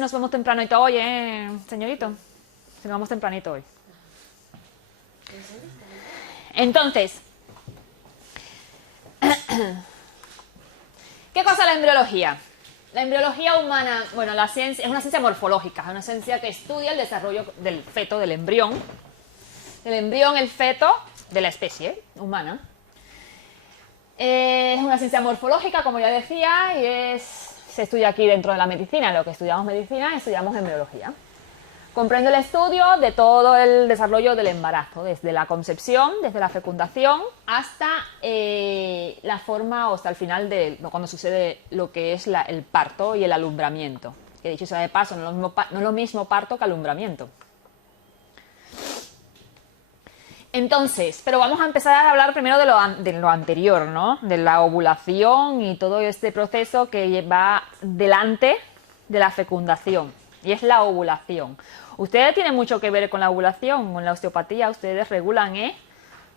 Nos vemos tempranito hoy, señorito. Nos vamos tempranito hoy. Entonces, ¿qué cosa es la embriología? La embriología humana, bueno, la ciencia es una ciencia morfológica, es una ciencia que estudia el desarrollo del feto, del embrión, el feto de la especie humana. Es una ciencia morfológica, como ya decía, y se estudia aquí dentro de la medicina. Lo que estudiamos medicina, estudiamos embriología. Comprende el estudio de todo el desarrollo del embarazo, desde la concepción, desde la fecundación, hasta la forma o hasta el final de cuando sucede lo que es el parto y el alumbramiento. Que dicho sea de paso, no es lo mismo parto que alumbramiento. Entonces, pero vamos a empezar a hablar primero de lo anterior, ¿no? De la ovulación y todo este proceso que va delante de la fecundación. Y es la ovulación. Ustedes tienen mucho que ver con la ovulación, con la osteopatía. Ustedes regulan,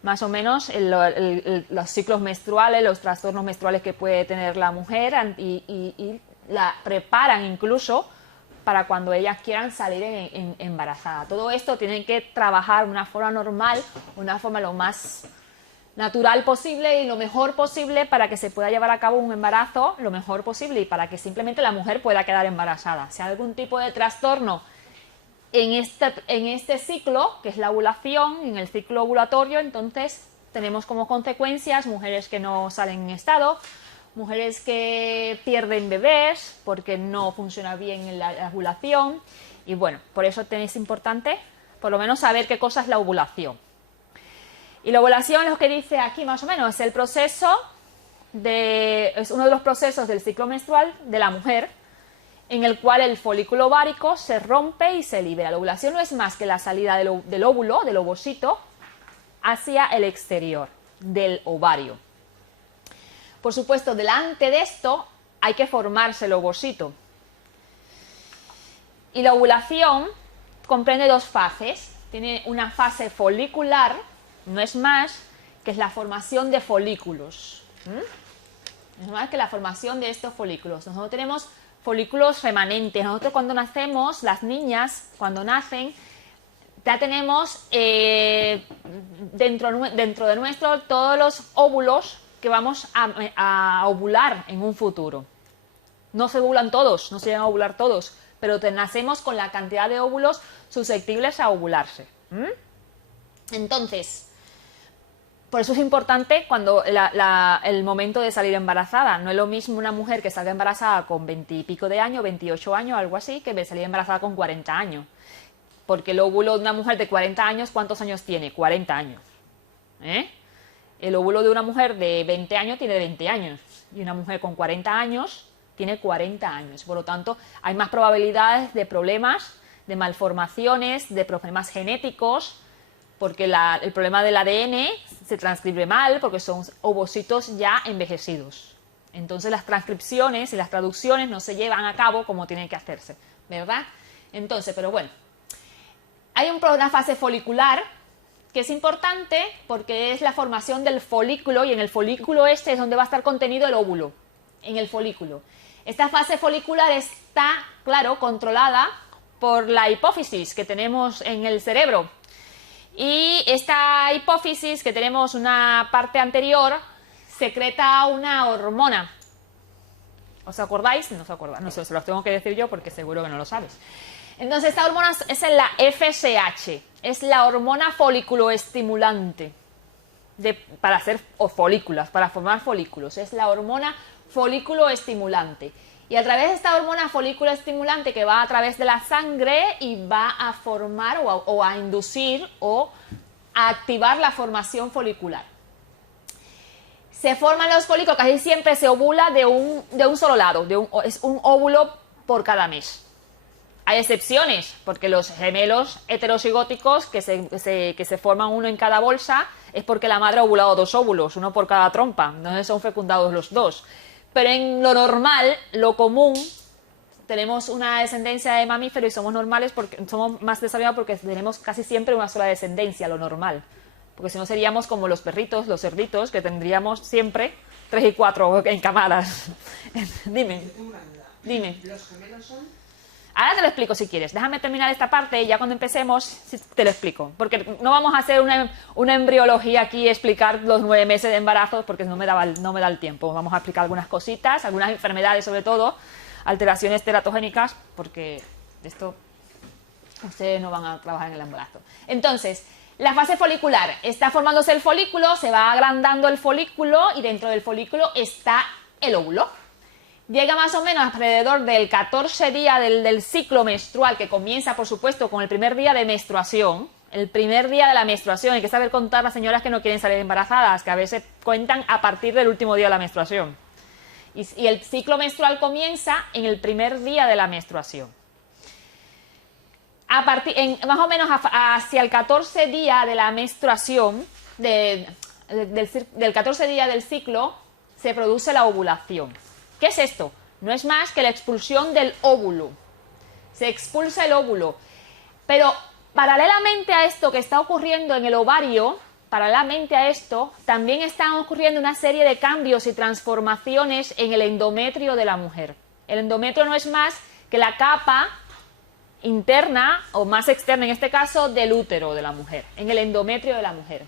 más o menos los ciclos menstruales, los trastornos menstruales que puede tener la mujer y la preparan incluso para cuando ellas quieran salir embarazada. Todo esto tienen que trabajar de una forma normal, una forma lo más natural posible y lo mejor posible para que se pueda llevar a cabo un embarazo lo mejor posible y para que simplemente la mujer pueda quedar embarazada. Si hay algún tipo de trastorno en este ciclo, que es la ovulación, en el ciclo ovulatorio, entonces tenemos como consecuencias mujeres que no salen en estado, mujeres que pierden bebés porque no funciona bien la ovulación. Y bueno, por eso es importante por lo menos saber qué cosa es la ovulación. Y la ovulación, lo que dice aquí más o menos, es el proceso es uno de los procesos del ciclo menstrual de la mujer en el cual el folículo ovárico se rompe y se libera. La ovulación no es más que la salida del óvulo, del ovocito, hacia el exterior del ovario. Por supuesto, delante de esto hay que formarse el ovocito. Y la ovulación comprende dos fases. Tiene una fase folicular, no es más que es la formación de folículos. No es más que la formación de estos folículos. Nosotros tenemos folículos remanentes. Nosotros cuando nacemos, las niñas, cuando nacen, ya tenemos dentro de nuestro todos los óvulos que vamos a ovular en un futuro. No se ovulan todos, no se llegan a ovular todos, pero nacemos con la cantidad de óvulos susceptibles a ovularse. Entonces, por eso es importante cuando el momento de salir embarazada. No es lo mismo una mujer que salga embarazada con 20 y pico de años, 28 años, algo así, que salir embarazada con 40 años. Porque el óvulo de una mujer de 40 años, ¿cuántos años tiene? 40 años. El óvulo de una mujer de 20 años tiene 20 años. Y una mujer con 40 años tiene 40 años. Por lo tanto, hay más probabilidades de problemas, de malformaciones, de problemas genéticos, porque el problema del ADN se transcribe mal, porque son ovocitos ya envejecidos. Entonces las transcripciones y las traducciones no se llevan a cabo como tienen que hacerse, ¿verdad? Entonces, pero bueno, hay una fase folicular que es importante porque es la formación del folículo, y en el folículo es donde va a estar contenido el óvulo, en el folículo. Esta fase folicular está, claro, controlada por la hipófisis que tenemos en el cerebro. Y esta hipófisis, que tenemos una parte anterior, secreta una hormona. ¿Os acordáis? No os acordáis, no sé, se los tengo que decir yo porque seguro que no lo sabes. Entonces, esta hormona es la FSH, es la hormona foliculoestimulante para hacer folículos, para formar folículos. Es la hormona folículoestimulante. Y a través de esta hormona folículoestimulante que va a través de la sangre y va a formar o a inducir o a activar la formación folicular. Se forman los folículos, casi siempre se ovula de un solo lado, es un óvulo por cada mes. Hay excepciones, porque los gemelos heterocigóticos que se forman uno en cada bolsa es porque la madre ha ovulado dos óvulos, uno por cada trompa, entonces son fecundados los dos. Pero en lo normal, lo común, tenemos una descendencia de mamíferos y somos normales porque somos más desarrollados porque tenemos casi siempre una sola descendencia, lo normal. Porque si no seríamos como los perritos, los cerditos, que tendríamos siempre 3 y 4 en camadas. Dime. Yo tengo una duda. Dime. ¿Los gemelos son? Ahora te lo explico si quieres. Déjame terminar esta parte y ya cuando empecemos te lo explico. Porque no vamos a hacer una embriología aquí y explicar los 9 meses de embarazo porque no me da el tiempo. Vamos a explicar algunas cositas, algunas enfermedades sobre todo, alteraciones teratogénicas, porque esto ustedes no van a trabajar en el embarazo. Entonces, la fase folicular. Está formándose el folículo, se va agrandando el folículo y dentro del folículo está el óvulo. Llega más o menos alrededor del 14 día del ciclo menstrual, que comienza, por supuesto, con el primer día de menstruación. El primer día de la menstruación. Hay que saber contar las señoras que no quieren salir embarazadas, que a veces cuentan a partir del último día de la menstruación. Y el ciclo menstrual comienza en el primer día de la menstruación. Más o menos hacia el 14 día de la menstruación, del 14 día del ciclo, se produce la ovulación. ¿Qué es esto? No es más que la expulsión del óvulo. Se expulsa el óvulo. Pero paralelamente a esto que está ocurriendo en el ovario, paralelamente a esto, también están ocurriendo una serie de cambios y transformaciones en el endometrio de la mujer. El endometrio no es más que la capa interna, o más externa en este caso, del útero de la mujer, en el endometrio de la mujer.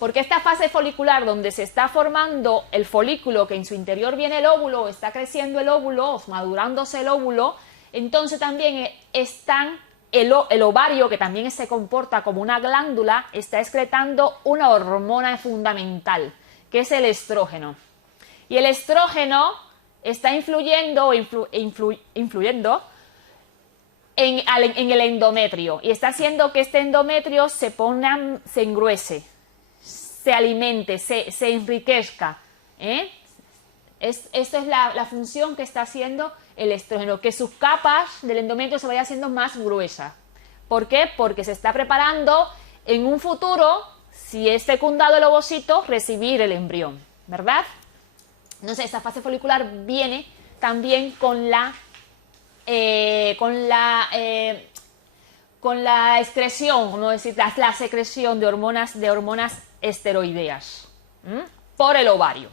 Porque esta fase folicular donde se está formando el folículo, que en su interior viene el óvulo, está creciendo el óvulo, madurándose el óvulo, entonces también están el ovario, que también se comporta como una glándula, está excretando una hormona fundamental, que es el estrógeno. Y el estrógeno está influyendo en el endometrio y está haciendo que este endometrio se engruese, se alimente, se enriquezca. Esta es la función que está haciendo el estrógeno, que sus capas del endometrio se vayan haciendo más gruesas. ¿Por qué? Porque se está preparando en un futuro, si es fecundado el ovocito, recibir el embrión, ¿verdad? Entonces, esta fase folicular viene también con la excreción, como decir, la secreción de hormonas esteroideas por el ovario.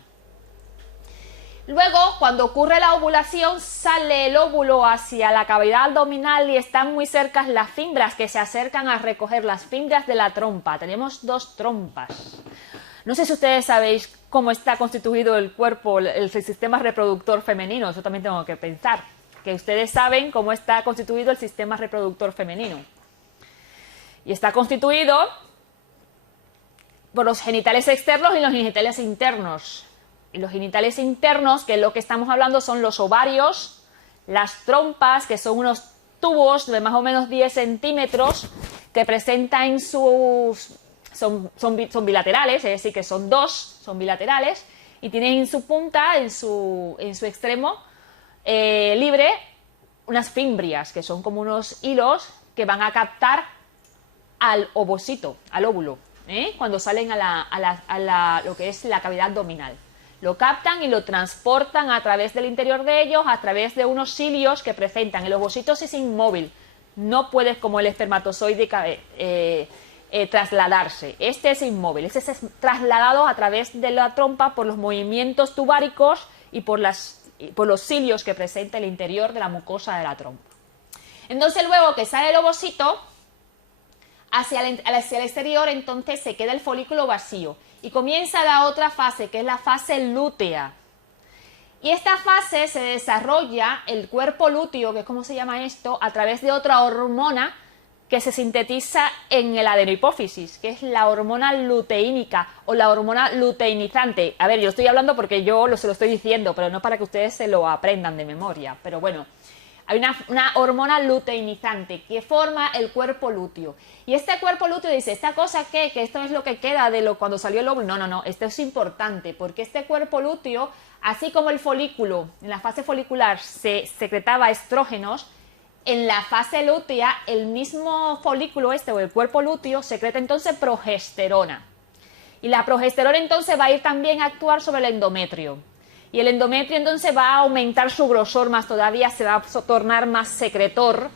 Luego, cuando ocurre la ovulación, sale el óvulo hacia la cavidad abdominal y están muy cerca las fibras que se acercan a recoger las fibras de la trompa. Tenemos 2 trompas. No sé si ustedes sabéis cómo está constituido el cuerpo, el sistema reproductor femenino. Eso también tengo que pensar. Que ustedes saben cómo está constituido el sistema reproductor femenino. Y está constituido por los genitales externos y los genitales internos. Y los genitales internos, que es lo que estamos hablando, son los ovarios, las trompas, que son unos tubos de más o menos 10 centímetros, que presentan son bilaterales, es decir, que son 2, son bilaterales, y tienen en su punta, en su extremo libre, unas fimbrias, que son como unos hilos que van a captar al ovocito, al óvulo, cuando salen a lo que es la cavidad abdominal. Lo captan y lo transportan a través del interior de ellos, a través de unos cilios que presentan. El ovocito es inmóvil, no puede, como el espermatozoide, trasladarse. Este es inmóvil, este es trasladado a través de la trompa por los movimientos tubáricos y por los cilios que presenta el interior de la mucosa de la trompa. Entonces, luego que sale el ovocito hacia el exterior, entonces se queda el folículo vacío y comienza la otra fase, que es la fase lútea. Y esta fase se desarrolla el cuerpo lúteo, que es como se llama esto, a través de otra hormona que se sintetiza en el adenohipófisis, que es la hormona luteínica o la hormona luteinizante. A ver, yo estoy hablando porque se lo estoy diciendo, pero no para que ustedes se lo aprendan de memoria. Pero bueno, hay una hormona luteinizante que forma el cuerpo lúteo. Y este cuerpo lúteo dice, ¿esta cosa qué? Que esto es lo que queda de cuando salió el óvulo. No, esto es importante porque este cuerpo lúteo, así como el folículo, en la fase folicular se secretaba estrógenos, en la fase lútea el mismo folículo o el cuerpo lúteo secreta entonces progesterona. Y la progesterona entonces va a ir también a actuar sobre el endometrio. Y el endometrio entonces va a aumentar su grosor más todavía, se va a tornar más secretor,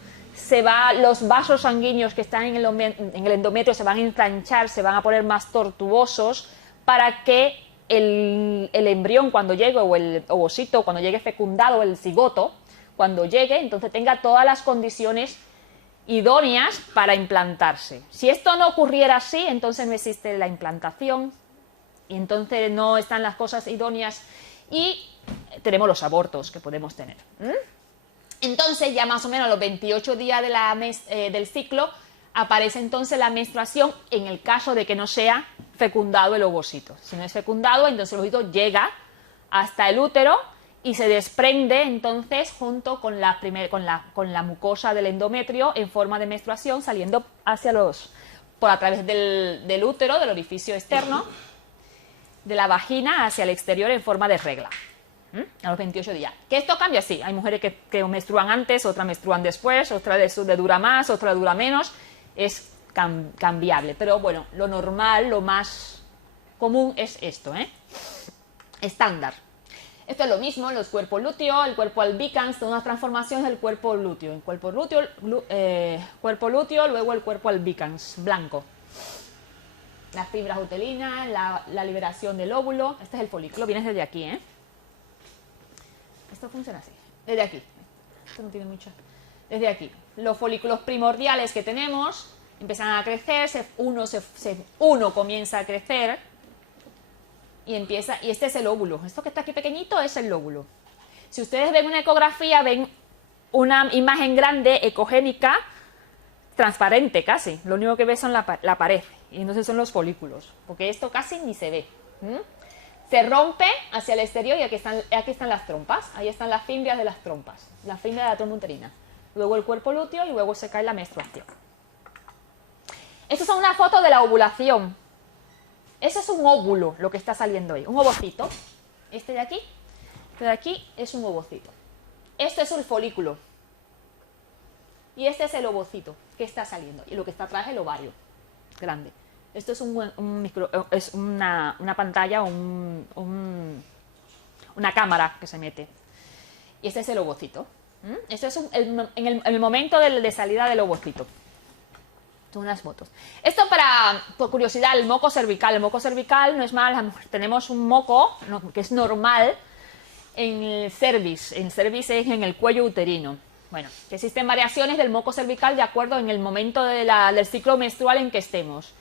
los vasos sanguíneos que están en el endometrio se van a ensanchar, se van a poner más tortuosos para que el embrión cuando llegue, o el ovocito cuando llegue fecundado, el cigoto, cuando llegue, entonces tenga todas las condiciones idóneas para implantarse. Si esto no ocurriera así, entonces no existe la implantación y entonces no están las cosas idóneas y tenemos los abortos que podemos tener. Entonces ya más o menos a los 28 días del ciclo aparece entonces la menstruación en el caso de que no sea fecundado el ovocito. Si no es fecundado, entonces el ovocito llega hasta el útero y se desprende entonces junto con la mucosa del endometrio en forma de menstruación saliendo por a través del útero, del orificio externo, de la vagina hacia el exterior en forma de regla. A los 28 días. ¿Que esto cambia? Sí. Hay mujeres que menstruan antes, otras menstruan después, otra le dura más, otra le dura menos. Es cambiable. Pero bueno, lo normal, lo más común es esto, estándar. Esto es lo mismo, los cuerpos lúteo, el cuerpo albicans, son unas transformaciones del cuerpo lúteo. El cuerpo lúteo, luego el cuerpo albicans, blanco. Las fibras uterinas, la liberación del óvulo. Este es el folículo, viene desde aquí, Esto funciona así, desde aquí. Esto no tiene mucho. Desde aquí. Los folículos primordiales que tenemos empiezan a crecer, uno comienza a crecer y este es el óvulo. Esto que está aquí pequeñito es el óvulo. Si ustedes ven una ecografía, ven una imagen grande, ecogénica, transparente casi. Lo único que ves son la pared y entonces son los folículos, porque esto casi ni se ve. Se rompe hacia el exterior y aquí están las trompas. Ahí están las fimbrias de las trompas, la fimbria de la trompa uterina. Luego el cuerpo lúteo y luego se cae la menstruación. Estas son una foto de la ovulación. Ese es un óvulo, lo que está saliendo ahí. Un ovocito. Este de aquí es un ovocito. Este es el folículo. Y este es el ovocito que está saliendo. Y lo que está atrás es el ovario grande. Esto es una pantalla, una cámara que se mete. Y este es el ovocito. Esto es en el momento de salida del ovocito. Son unas fotos. Esto por curiosidad, el moco cervical. El moco cervical no es mal, tenemos un moco que es normal en el cervix. El cervix es en el cuello uterino. Bueno, que existen variaciones del moco cervical de acuerdo en el momento del ciclo menstrual en que estemos.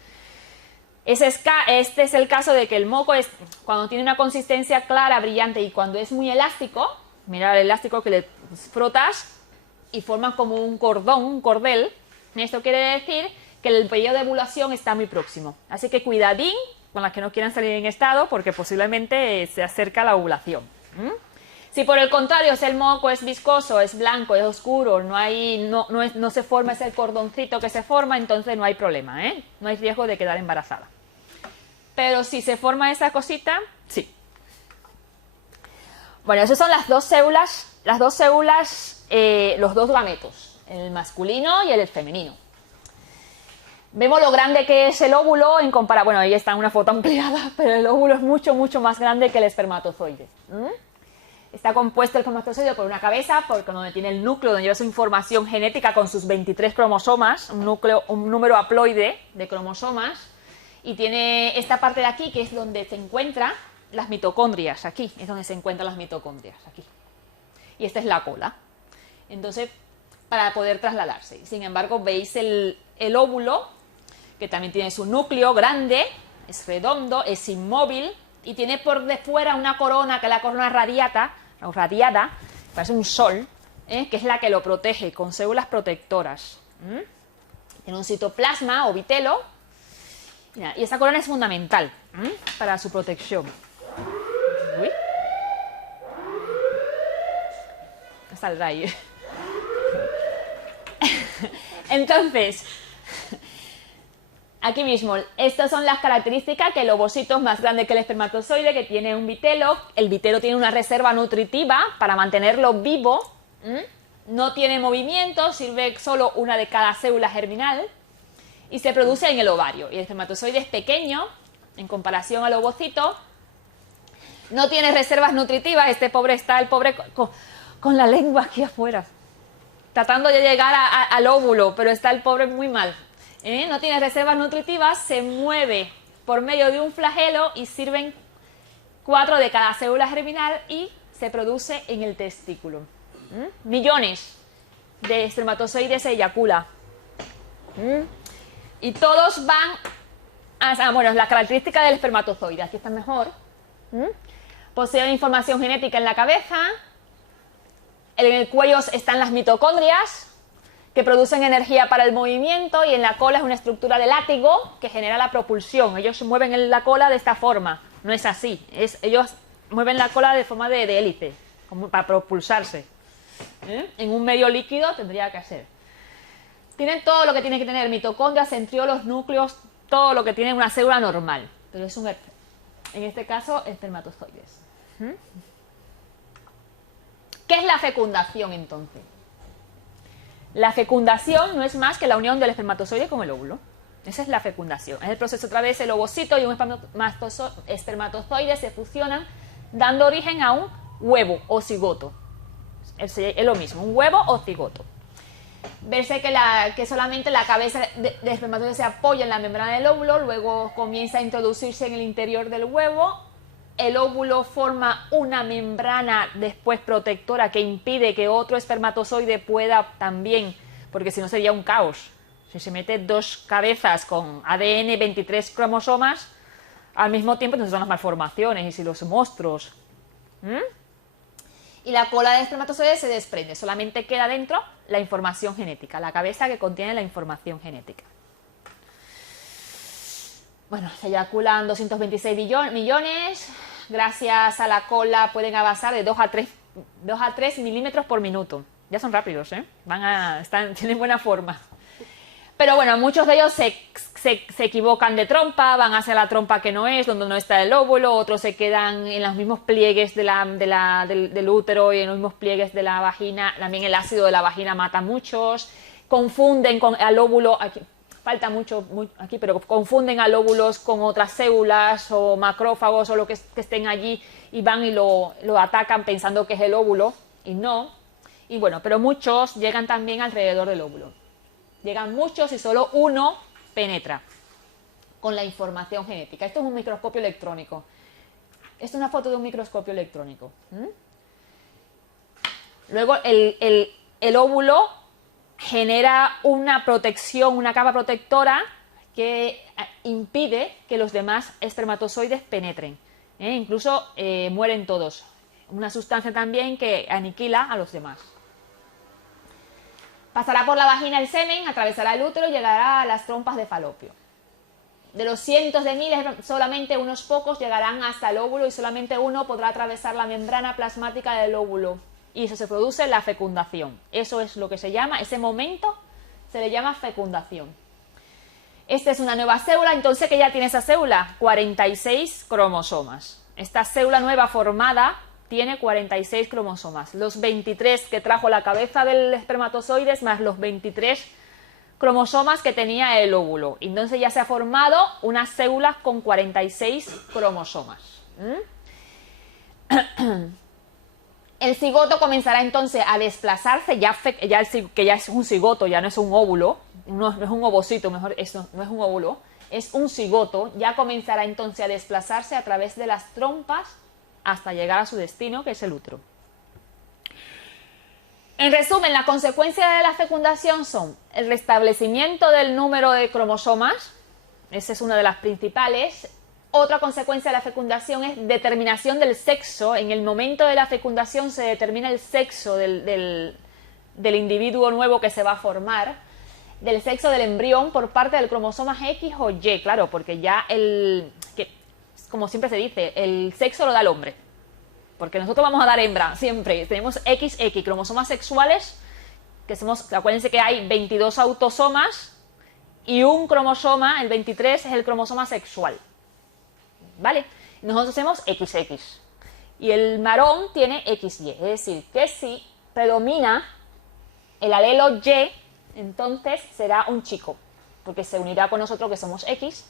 Este es el caso de que el moco es cuando tiene una consistencia clara, brillante y cuando es muy elástico. Mira el elástico que le frotas y forma como un cordón, un cordel. Esto quiere decir que el periodo de ovulación está muy próximo. Así que cuidadín con las que no quieran salir en estado porque posiblemente se acerca la ovulación. Si por el contrario el moco es viscoso, es blanco, es oscuro, no se forma ese cordoncito que se forma, entonces no hay problema, no hay riesgo de quedar embarazada. Pero si se forma esa cosita, sí. Bueno, esas son las dos células, los dos gametos, el masculino y el femenino. Vemos lo grande que es el óvulo en comparación. Bueno, ahí está una foto ampliada, pero el óvulo es mucho, mucho más grande que el espermatozoide. Está compuesto el espermatozoide por una cabeza, porque donde tiene el núcleo, donde lleva su información genética con sus 23 cromosomas, un número haploide de cromosomas, y tiene esta parte de aquí que es donde se encuentran las mitocondrias. Aquí es donde se encuentran las mitocondrias, aquí. Y esta es la cola. Entonces, para poder trasladarse. Sin embargo, veis el óvulo, que también tiene su núcleo grande, es redondo, es inmóvil, y tiene por de fuera una corona, que es la corona radiada, parece un sol, que es la que lo protege, con células protectoras. Tiene un citoplasma o vitelo, y esa corona es fundamental para su protección. Uy. Saldrá ahí. Entonces, aquí mismo, estas son las características, que el ovocito es más grande que el espermatozoide, que tiene un vitelo. El vitelo tiene una reserva nutritiva para mantenerlo vivo. No tiene movimiento, sirve solo una de cada célula germinal y se produce en el ovario. Y el espermatozoide es pequeño en comparación al ovocito. No tiene reservas nutritivas. El pobre con la lengua aquí afuera, tratando de llegar al óvulo, pero está el pobre muy mal. No tiene reservas nutritivas, se mueve por medio de un flagelo y sirven 4 de cada célula germinal y se produce en el testículo. Millones de espermatozoides se eyacula. Y todos van a... Bueno, la característica del espermatozoide, aquí está mejor. Posee información genética en la cabeza. En el cuello están las mitocondrias, que producen energía para el movimiento, y en la cola es una estructura de látigo que genera la propulsión. Ellos mueven la cola de esta forma, no es así. Ellos mueven la cola de forma de hélice, como para propulsarse. En un medio líquido tendría que ser. Tienen todo lo que tiene que tener, mitocondrias, centriolos, núcleos, todo lo que tiene una célula normal. Pero es en este caso, espermatozoides. ¿Qué es la fecundación entonces? La fecundación no es más que la unión del espermatozoide con el óvulo. Esa es la fecundación. Es el proceso a través del ovocito y un espermatozoide se fusionan, dando origen a un huevo o cigoto. Es lo mismo, un huevo o cigoto. Verse que solamente la cabeza de espermatozoide se apoya en la membrana del óvulo, luego comienza a introducirse en el interior del huevo. El óvulo forma una membrana después protectora que impide que otro espermatozoide pueda también, porque si no sería un caos. Si se mete dos cabezas con ADN, 23 cromosomas, al mismo tiempo entonces son las malformaciones y si los monstruos. Y la cola de espermatozoide se desprende, solamente queda dentro la información genética, la cabeza que contiene la información genética. Bueno, se eyaculan 226 millones, gracias a la cola pueden avanzar de 2 a 3 milímetros por minuto. Ya son rápidos, ¿eh? Tienen buena forma. Pero bueno, muchos de ellos se equivocan de trompa, van hacia la trompa que no es, donde no está el óvulo, otros se quedan en los mismos pliegues del útero y en los mismos pliegues de la vagina. También el ácido de la vagina mata a muchos, confunden al óvulo... Falta mucho aquí, pero confunden al óvulos con otras células o macrófagos o lo que estén allí y van y lo atacan pensando que es el óvulo y no. Y bueno, pero muchos llegan también alrededor del óvulo. Llegan muchos y solo uno penetra con la información genética. Esto es un microscopio electrónico. Esto es una foto de un microscopio electrónico. Luego el óvulo genera una protección, una capa protectora que impide que los demás espermatozoides penetren. Incluso mueren todos. Una sustancia también que aniquila a los demás. Pasará por la vagina el semen, atravesará el útero y llegará a las trompas de falopio. De los cientos de miles, solamente unos pocos llegarán hasta el óvulo y solamente uno podrá atravesar la membrana plasmática del óvulo. Y eso se produce la fecundación. Eso es lo que se llama, ese momento se le llama fecundación. Esta es una nueva célula, entonces ¿qué ya tiene esa célula? 46 cromosomas. Esta célula nueva formada tiene 46 cromosomas. Los 23 que trajo la cabeza del espermatozoide más los 23 cromosomas que tenía el óvulo. Entonces ya se ha formado una célula con 46 cromosomas. El cigoto comenzará entonces a desplazarse, que ya es un cigoto, ya no es un óvulo, no es un ovocito, mejor eso, no es un óvulo, es un cigoto, ya comenzará entonces a desplazarse a través de las trompas hasta llegar a su destino, que es el útero. En resumen, las consecuencias de la fecundación son el restablecimiento del número de cromosomas, esa es una de las principales. Otra consecuencia de la fecundación es determinación del sexo. En el momento de la fecundación se determina el sexo del individuo nuevo que se va a formar, del sexo del embrión por parte del cromosoma X o Y, claro, porque ya como siempre se dice, el sexo lo da el hombre, porque nosotros vamos a dar hembra, siempre. Tenemos XX, cromosomas sexuales, acuérdense que hay 22 autosomas y un cromosoma, el 23, es el cromosoma sexual. ¿Vale? Nosotros hacemos XX y el varón tiene XY, es decir, que si predomina el alelo Y, entonces será un chico, porque se unirá con nosotros que somos X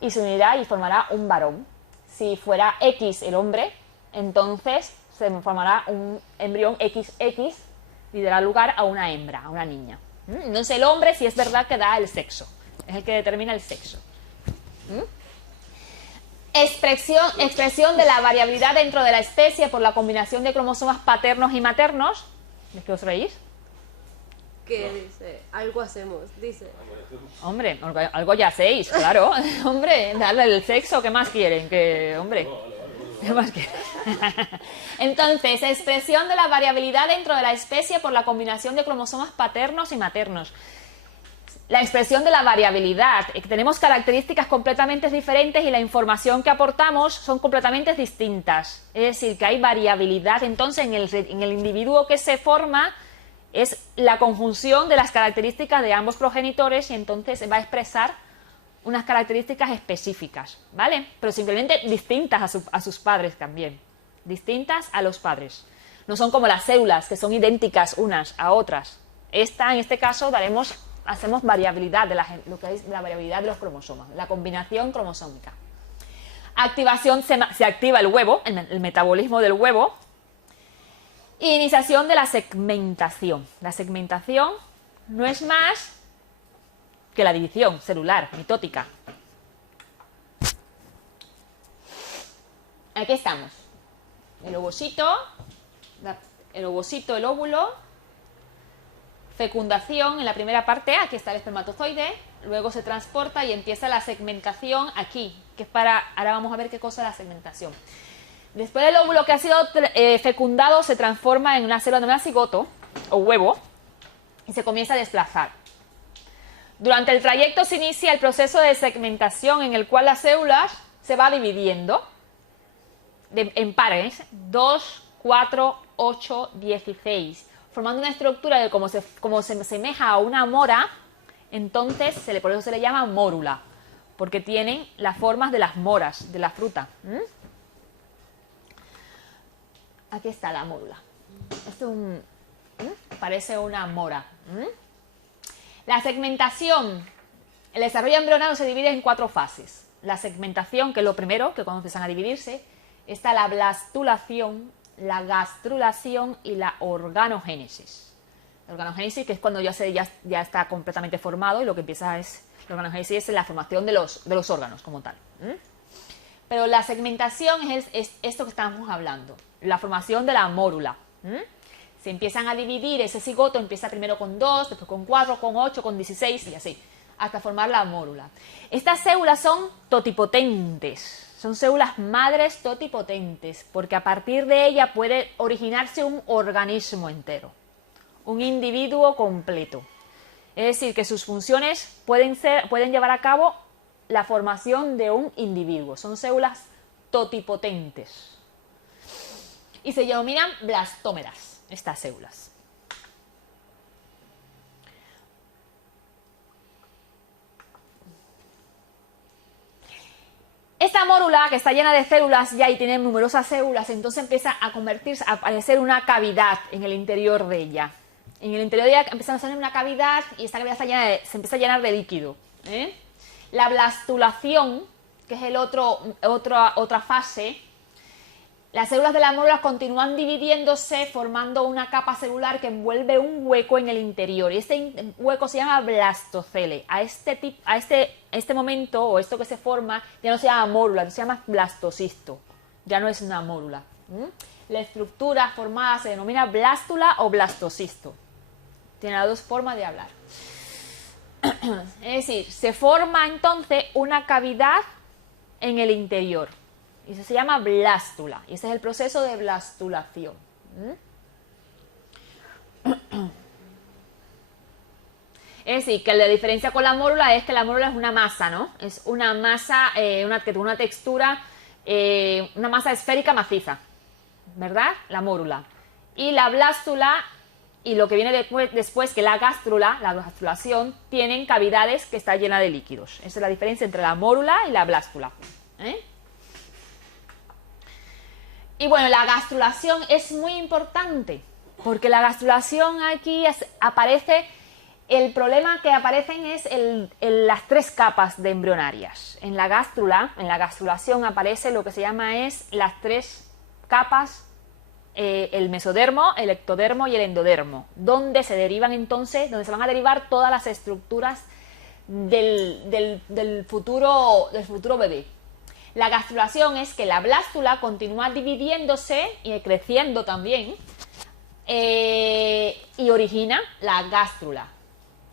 y se unirá y formará un varón. Si fuera X el hombre, entonces se formará un embrión XX y dará lugar a una hembra, a una niña. Entonces el hombre sí es verdad que da el sexo, es el que determina el sexo. Expresión de la variabilidad dentro de la especie por la combinación de cromosomas paternos y maternos. ¿De qué os reís? Que dice, algo hacemos, dice. Hombre, algo ya hacéis, claro. Hombre, darle el sexo, ¿qué más quieren? ¿Qué más quieren? Entonces, expresión de la variabilidad dentro de la especie por la combinación de cromosomas paternos y maternos. La expresión de la variabilidad. Tenemos características completamente diferentes y la información que aportamos son completamente distintas. Es decir, que hay variabilidad. Entonces, en el individuo que se forma es la conjunción de las características de ambos progenitores y entonces va a expresar unas características específicas, ¿vale? Pero simplemente distintas a sus padres también. Distintas a los padres. No son como las células, que son idénticas unas a otras. En este caso, hacemos variabilidad lo que es la variabilidad de los cromosomas, la combinación cromosómica. Activación, se activa el huevo, el metabolismo del huevo. Iniciación de la segmentación. La segmentación no es más que la división celular, mitótica. Aquí estamos. El ovocito, el óvulo, fecundación en la primera parte, aquí está el espermatozoide, luego se transporta y empieza la segmentación aquí, que es ahora vamos a ver qué cosa es la segmentación. Después del óvulo que ha sido fecundado se transforma en una célula llamada cigoto o huevo y se comienza a desplazar. Durante el trayecto se inicia el proceso de segmentación en el cual las células se va dividiendo en pares, 2, 4, 8, 16, formando una estructura que como se asemeja a una mora, entonces por eso se le llama mórula, porque tienen las formas de las moras de la fruta. Aquí está la mórula. Esto parece una mora. La segmentación. El desarrollo embrionario se divide en 4 fases. La segmentación, que es lo primero, que cuando empiezan a dividirse, está la blastulación, la gastrulación y la organogénesis. La organogénesis, que es cuando ya está completamente formado y lo que empieza es... La organogénesis es la formación de los órganos como tal. Pero la segmentación es esto que estamos hablando. La formación de la mórula. Se empiezan a dividir, ese cigoto empieza primero con 2, después con 4, con 8, con 16 y así, hasta formar la mórula. Estas células son totipotentes, son células madres totipotentes, porque a partir de ella puede originarse un organismo entero, un individuo completo. Es decir, que sus funciones pueden llevar a cabo la formación de un individuo. Son células totipotentes. Y se denominan blastómeras, estas células. Esta mórula, que está llena de células ya y tiene numerosas células, entonces empieza a aparecer una cavidad en el interior de ella. En el interior de ella empieza a salir una cavidad y esta cavidad se empieza a llenar de líquido. La blastulación, que es otra fase. Las células de la mórula continúan dividiéndose, formando una capa celular que envuelve un hueco en el interior. Y este hueco se llama blastocele. A este momento, o esto que se forma, ya no se llama mórula, se llama blastocisto. Ya no es una mórula. La estructura formada se denomina blástula o blastocisto. Tiene las 2 formas de hablar. Es decir, se forma entonces una cavidad en el interior. Y eso se llama blástula. Y ese es el proceso de blastulación. Es decir, que la diferencia con la mórula es que la mórula es una masa, ¿no? Es una masa que tiene una textura, una masa esférica maciza, ¿verdad? La mórula. Y la blástula y lo que viene después, que la gastrulación, tienen cavidades que están llenas de líquidos. Esa es la diferencia entre la mórula y la blástula. Y bueno, la gastrulación es muy importante, porque la gastrulación aquí aparece, el problema que aparecen es las 3 capas de embrionarias. En la gastrulación aparece lo que se llama las 3 capas, el mesodermo, el ectodermo y el endodermo, donde se van a derivar todas las estructuras del futuro bebé. La gastrulación es que la blástula continúa dividiéndose y creciendo también y origina la gástrula.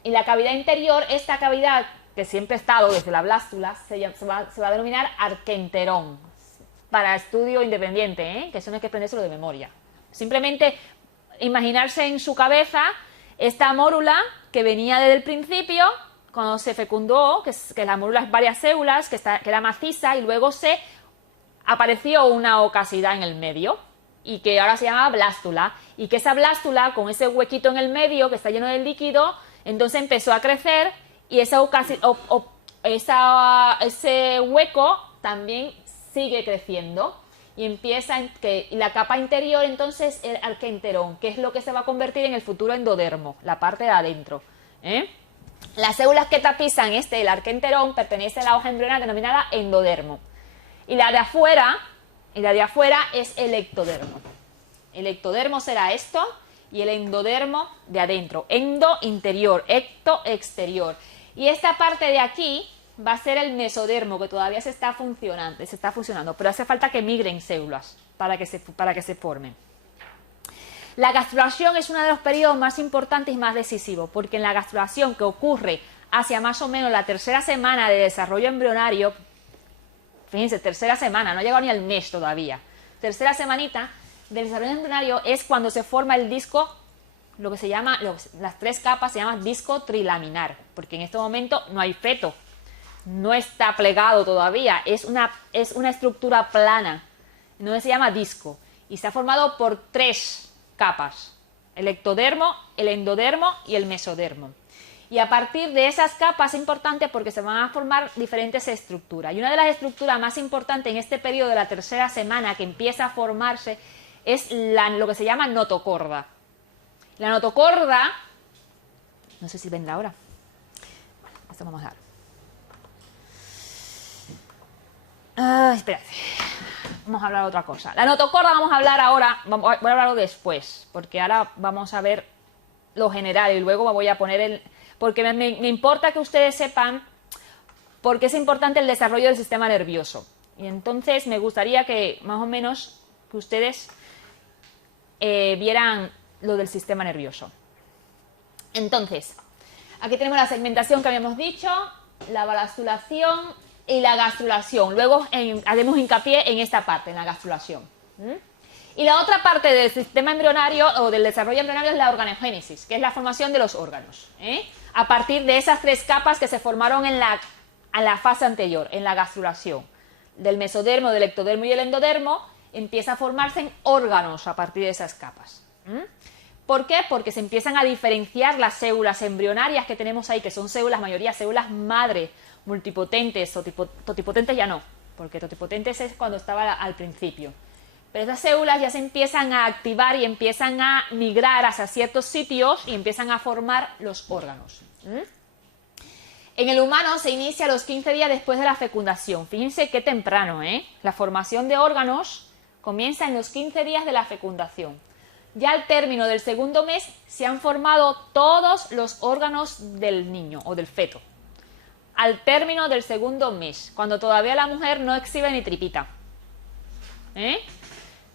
Y la cavidad interior, esta cavidad que siempre ha estado desde la blástula, se va a denominar arquenterón. Para estudio independiente, que eso no hay que aprenderse de memoria. Simplemente imaginarse en su cabeza esta mórula que venía desde el principio, cuando se fecundó, que la mórula es varias células, que era maciza, y luego se apareció una ocasidad en el medio, y que ahora se llama blástula, y que esa blástula, con ese huequito en el medio, que está lleno de líquido, entonces empezó a crecer, y ese hueco también sigue creciendo, y empieza y la capa interior entonces el arquenterón, que es lo que se va a convertir en el futuro endodermo, la parte de adentro. Las células que tapizan el arquenterón pertenecen a la hoja embrionaria denominada endodermo, y la de afuera es el ectodermo. El ectodermo será esto, y el endodermo de adentro. Endo, interior; ecto, exterior. Y esta parte de aquí va a ser el mesodermo, que todavía se está funcionando, pero hace falta que migren células para que se formen. La gastrulación es uno de los periodos más importantes y más decisivos, porque en la gastrulación, que ocurre hacia más o menos la tercera semana de desarrollo embrionario, fíjense, tercera semana, no ha llegado ni al mes todavía, tercera semanita del desarrollo embrionario, es cuando se forma el disco, lo que se llama, las tres capas se llama disco trilaminar, porque en este momento no hay feto, no está plegado todavía, es una estructura plana, no se llama disco, y está formado por tres capas: el ectodermo, el endodermo y el mesodermo. Y a partir de esas capas es importante porque se van a formar diferentes estructuras. Y una de las estructuras más importantes en este periodo de la tercera semana que empieza a formarse es lo que se llama notocorda. La notocorda, no sé si vendrá ahora. Esto vamos a dar. Espérate. Vamos a hablar de otra cosa. La notocorda vamos a hablar ahora, voy a hablarlo después, porque ahora vamos a ver lo general y luego me voy a poner porque me importa que ustedes sepan por qué es importante el desarrollo del sistema nervioso. Y entonces me gustaría que más o menos que ustedes vieran lo del sistema nervioso. Entonces, aquí tenemos la segmentación que habíamos dicho, la balanculación y la gastrulación. Luego haremos hincapié en esta parte, en la gastrulación. Y la otra parte del sistema embrionario o del desarrollo embrionario es la organogénesis, que es la formación de los órganos, a partir de esas tres capas que se formaron en la fase anterior, en la gastrulación. Del mesodermo, del ectodermo y el endodermo empieza a formarse en órganos a partir de esas capas. ¿Por qué? Porque se empiezan a diferenciar las células embrionarias que tenemos ahí, que son células, mayoría células madre, multipotentes, totipotentes ya no, porque totipotentes es cuando estaba al principio. Pero esas células ya se empiezan a activar y empiezan a migrar hacia ciertos sitios y empiezan a formar los órganos. En el humano se inicia a los 15 días después de la fecundación. Fíjense qué temprano, La formación de órganos comienza en los 15 días de la fecundación. Ya al término del segundo mes se han formado todos los órganos del niño o del feto. Al término del segundo mes, cuando todavía la mujer no exhibe ni tripita.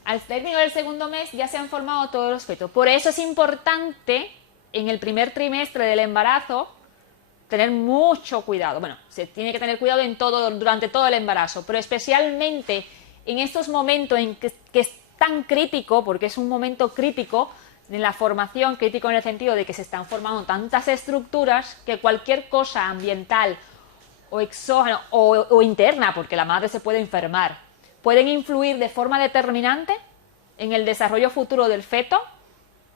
Al término del segundo mes ya se han formado todos los fetos. Por eso es importante en el primer trimestre del embarazo tener mucho cuidado. Bueno, se tiene que tener cuidado durante todo el embarazo, pero especialmente en estos momentos en que es tan crítico, porque es un momento crítico en la formación, crítico en el sentido de que se están formando tantas estructuras que cualquier cosa ambiental o exógena o interna, porque la madre se puede enfermar, pueden influir de forma determinante en el desarrollo futuro del feto,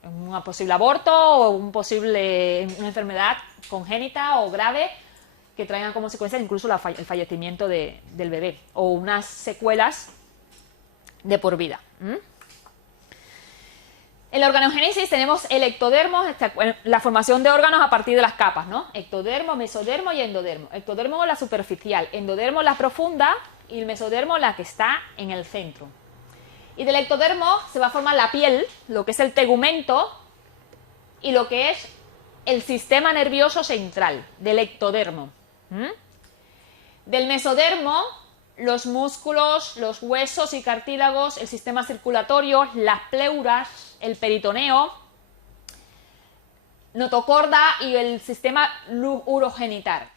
en un posible aborto o una enfermedad congénita o grave que traigan como consecuencia incluso el fallecimiento del bebé o unas secuelas de por vida. En la organogénesis tenemos el ectodermo, la formación de órganos a partir de las capas, ¿no? Ectodermo, mesodermo y endodermo. Ectodermo es la superficial, endodermo la profunda y el mesodermo la que está en el centro. Y del ectodermo se va a formar la piel, lo que es el tegumento y lo que es el sistema nervioso central del ectodermo. Del mesodermo los músculos, los huesos y cartílagos, el sistema circulatorio, las pleuras, el peritoneo, notocorda y el sistema urogenital.